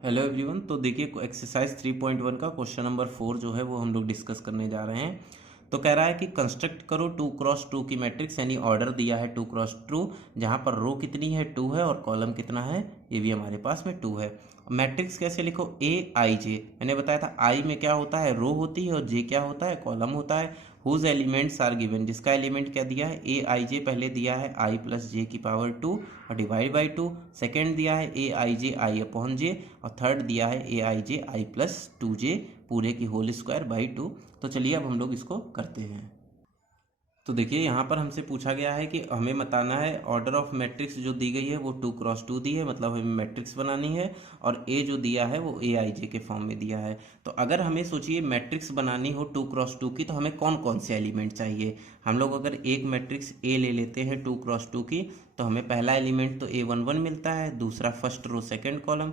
Hello everyone. तो देखिए exercise 3.1 का क्वेश्चन नंबर 4 जो है वो हम लोग डिस्कस करने जा रहे हैं। तो कह रहा है कि कंस्ट्रक्ट करो 2x2 की मैट्रिक्स, यानी ऑर्डर दिया है 2x2, जहाँ पर रो कितनी है 2 है और कॉलम कितना है ये भी हमारे पास में 2 है। मैट्रिक्स कैसे लिखो, ए आई जे, मैंने बताया था आई में क्या होता है रो होती है और जे क्या होता है कॉलम होता है। हुज एलिमेंट्स आर गिवन, जिसका एलिमेंट क्या दिया है ए आई जे, पहले दिया है आई प्लस जे की पावर 2 और डिवाइड बाई 2। सेकेंड दिया है ए आई जे आई अपॉन जे, और थर्ड दिया है ए आई जे आई प्लस 2 जे पूरे की होल स्क्वायर बाई 2। तो चलिए अब हम लोग इसको करते हैं। तो देखिए यहाँ पर हमसे पूछा गया है कि हमें बताना है ऑर्डर ऑफ मैट्रिक्स जो दी गई है वो 2x2 दी है, मतलब हमें मैट्रिक्स बनानी है, और ए जो दिया है वो ए आई जे के फॉर्म में दिया है। तो अगर हमें सोचिए मैट्रिक्स बनानी हो 2x2 की, तो हमें कौन कौन से एलिमेंट चाहिए। हम लोग अगर एक मैट्रिक्स ए ले लेते हैं 2x2 की, तो हमें पहला एलिमेंट तो A11 मिलता है, दूसरा फर्स्ट रो सेकेंड कॉलम,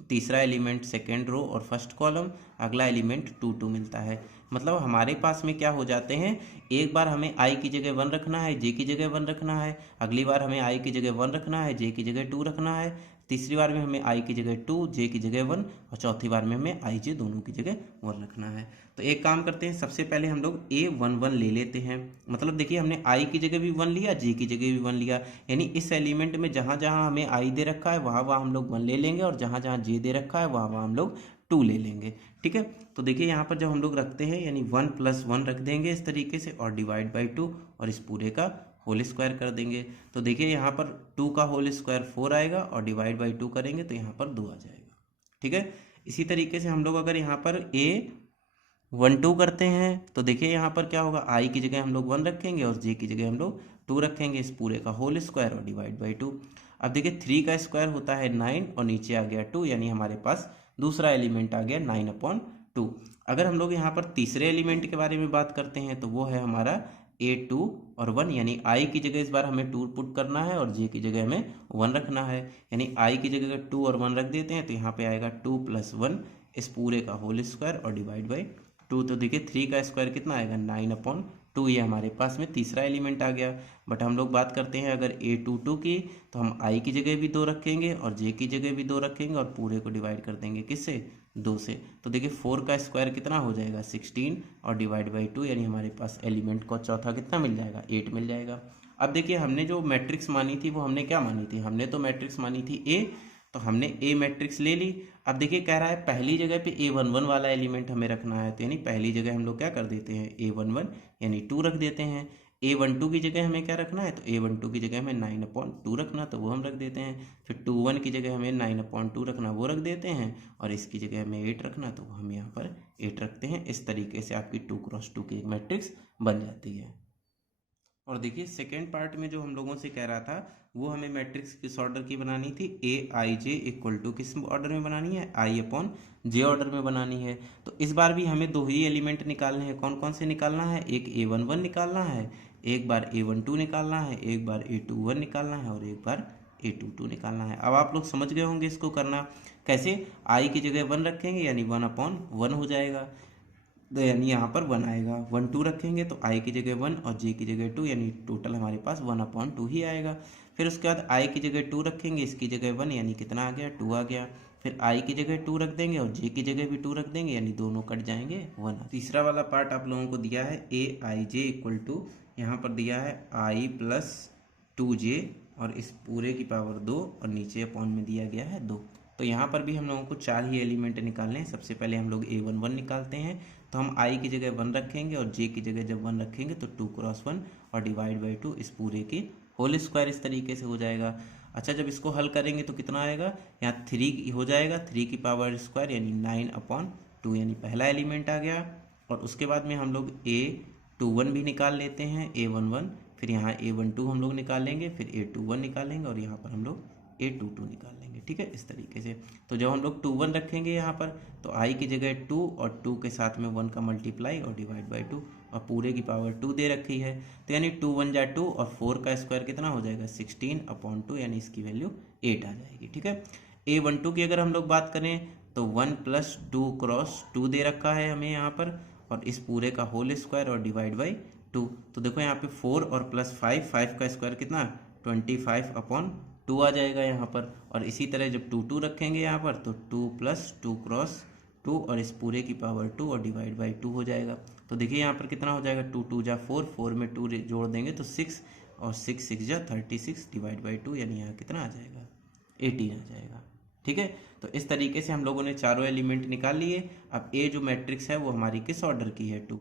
तीसरा एलिमेंट सेकेंड रो और फर्स्ट कॉलम, अगला एलिमेंट 2 2 मिलता है। मतलब हमारे पास में क्या हो जाते हैं, एक बार हमें आई की जगह 1 रखना है, जे की जगह 1 रखना है, अगली बार हमें आई की जगह 1 रखना है, जे की जगह 2 रखना है, तीसरी बार में हमें आई की जगह 2, जे की जगह 1, और चौथी बार में हमें आई जे दोनों की जगह 1 रखना है। तो एक काम करते हैं, सबसे पहले हम लोग A11 ले लेते हैं। मतलब देखिए हमने आई की जगह भी 1 लिया, जे की जगह भी 1 लिया, यानी इस एलिमेंट में जहाँ जहाँ हमें आई दे रखा है वहाँ वहाँ हम लोग 1 ले लेंगे, और जहाँ जहाँ जे दे रखा है वहाँ वहाँ हम लोग 2 ले लेंगे। ठीक है, तो देखिए यहाँ पर जब हम लोग रखते हैं यानी 1 + 1 रख देंगे इस तरीके से, और डिवाइड बाई 2, और इस पूरे का होल स्क्वायर कर देंगे। तो देखिए यहाँ पर 2 का होल स्क्वायर 4 आएगा, और डिवाइड बाई 2 करेंगे तो यहाँ पर 2 आ जाएगा। ठीक है, इसी तरीके से हम लोग अगर यहाँ पर A12 करते हैं, तो देखिए यहाँ पर क्या होगा, आई की जगह हम लोग 1 रखेंगे और जे की जगह हम लोग 2 रखेंगे, इस पूरे का होल स्क्वायर और डिवाइड बाई 2। अब देखिए 3 का स्क्वायर होता है 9, और नीचे आ गया 2, यानी हमारे पास दूसरा एलिमेंट आ गया 9/2। अगर हम लोग यहाँ पर तीसरे एलिमेंट के बारे में बात करते हैं, तो वो है हमारा A2 और 1, यानी आई की जगह इस बार हमें 2 पुट करना है और जे की जगह हमें 1 रखना है, यानी आई की जगह अगर 2 और 1 रख देते हैं तो यहाँ पे आएगा 2 + 1, इस पूरे का होल स्क्वायर और डिवाइड बाई 2। तो देखिए 3 का स्क्वायर कितना आएगा 9/2, ये हमारे पास में तीसरा एलिमेंट आ गया। बट हम लोग बात करते हैं अगर A22 की, तो हम आई की जगह भी 2 रखेंगे और जे की जगह भी 2 रखेंगे, और पूरे को डिवाइड कर देंगे किससे 2 से। तो देखिए 4 का स्क्वायर कितना हो जाएगा 16, और डिवाइड बाई 2, यानी हमारे पास एलिमेंट को चौथा कितना मिल जाएगा 8 मिल जाएगा। अब देखिए हमने जो मैट्रिक्स मानी थी वो हमने क्या मानी थी, हमने तो मैट्रिक्स मानी थी ए, तो हमने ए मैट्रिक्स ले ली। अब देखिए कह रहा है पहली जगह पे A11 वाला एलिमेंट हमें रखना है, तो यानी पहली जगह हम लोग क्या कर देते हैं A11 यानी 2 रख देते हैं। A12 की जगह हमें क्या रखना है, तो A12 की जगह हमें 9/2 रखना, तो वो हम रख देते हैं। फिर 21 की जगह हमें 9/2 रखना, वो रख देते हैं, और इसकी जगह हमें 8 रखना, तो हम यहाँ पर 8 रखते हैं। इस तरीके से आपकी 2x2 की एक मैट्रिक्स बन जाती है। और देखिए सेकेंड पार्ट में जो हम लोगों से कह रहा था, वो हमें मैट्रिक्स किस ऑर्डर की बनानी थी, ए आई जे इक्वल टू किस ऑर्डर में बनानी है, आई अपॉन जे ऑर्डर में बनानी है। तो इस बार भी हमें 2 ही एलिमेंट निकालने हैं, कौन कौन से निकालना है, एक A11 निकालना है, एक बार A12 निकालना है, एक बार A21 निकालना है, और एक बार A22 निकालना है। अब आप लोग समझ गए होंगे इसको करना कैसे। आई की जगह 1 रखेंगे यानी 1/1 हो जाएगा, तो यानी यहाँ पर 1 आएगा। 1 2 रखेंगे तो आई की जगह 1 और जे की जगह 2, यानी टोटल हमारे पास 1/2 ही आएगा। फिर उसके बाद आई की जगह 2 रखेंगे, इसकी जगह 1, यानी कितना आ गया 2 आ गया। फिर आई की जगह 2 रख देंगे और जे की जगह भी 2 रख देंगे, यानी दोनों कट जाएंगे 1। तीसरा वाला पार्ट आप लोगों को दिया है ए आई जे इक्वल टू, यहाँ पर दिया है आई प्लस 2 जे, और इस पूरे की पावर 2, और नीचे अपॉन में दिया गया है 2। तो यहाँ पर भी हम लोगों को 4 ही एलिमेंट निकालने हैं। सबसे पहले हम लोग A11 निकालते हैं, तो हम आई की जगह 1 रखेंगे और जे की जगह जब 1 रखेंगे तो 2x1 और डिवाइड बाई 2, इस पूरे की होल स्क्वायर इस तरीके से हो जाएगा। अच्छा जब इसको हल करेंगे तो कितना आएगा, यहाँ 3 हो जाएगा, 3 की पावर स्क्वायर यानी 9/2, यानी पहला एलिमेंट आ गया। और उसके बाद में हम लोग A21 भी निकाल लेते हैं, A11, फिर यहाँ A12 हम लोग निकालेंगे, फिर A21 निकालेंगे, और यहाँ पर हम लोग A22 निकाल लेंगे। ठीक है, इस तरीके से। तो जब हम लोग 21 रखेंगे यहाँ पर, तो आई की जगह 2 और 2 के साथ में 1 का मल्टीप्लाई और डिवाइड बाई 2, और पूरे की पावर 2 दे रखी है, तो यानी 2 1 जा 2, और 4 का स्क्वायर कितना हो जाएगा 16/2, यानी इसकी वैल्यू 8 आ जाएगी। ठीक है, A12 की अगर हम लोग बात करें, तो 1 + 2x2 दे रखा है हमें यहाँ पर, और इस पूरे का होल स्क्वायर और डिवाइड बाई 2। तो देखो यहाँ पे 4 और +5, 5 का स्क्वायर कितना 25/2, 2 आ जाएगा यहाँ पर। और इसी तरह जब 2 2 रखेंगे यहाँ पर तो 2 + 2 क्रॉस 2 और इस पूरे की पावर 2 और डिवाइड बाई 2 हो जाएगा। तो देखिए यहाँ पर कितना हो जाएगा, 2 2 जा 4, 4 में 2 जोड़ देंगे तो 6 और 6 6 जा 36 डिवाइड बाई 2, यानी यहाँ कितना आ जाएगा, 18 आ जाएगा। ठीक है, तो इस तरीके से हम लोगों ने चारों एलिमेंट निकाल लिए। अब ए जो मैट्रिक्स है वो हमारी किस ऑर्डर की है, 2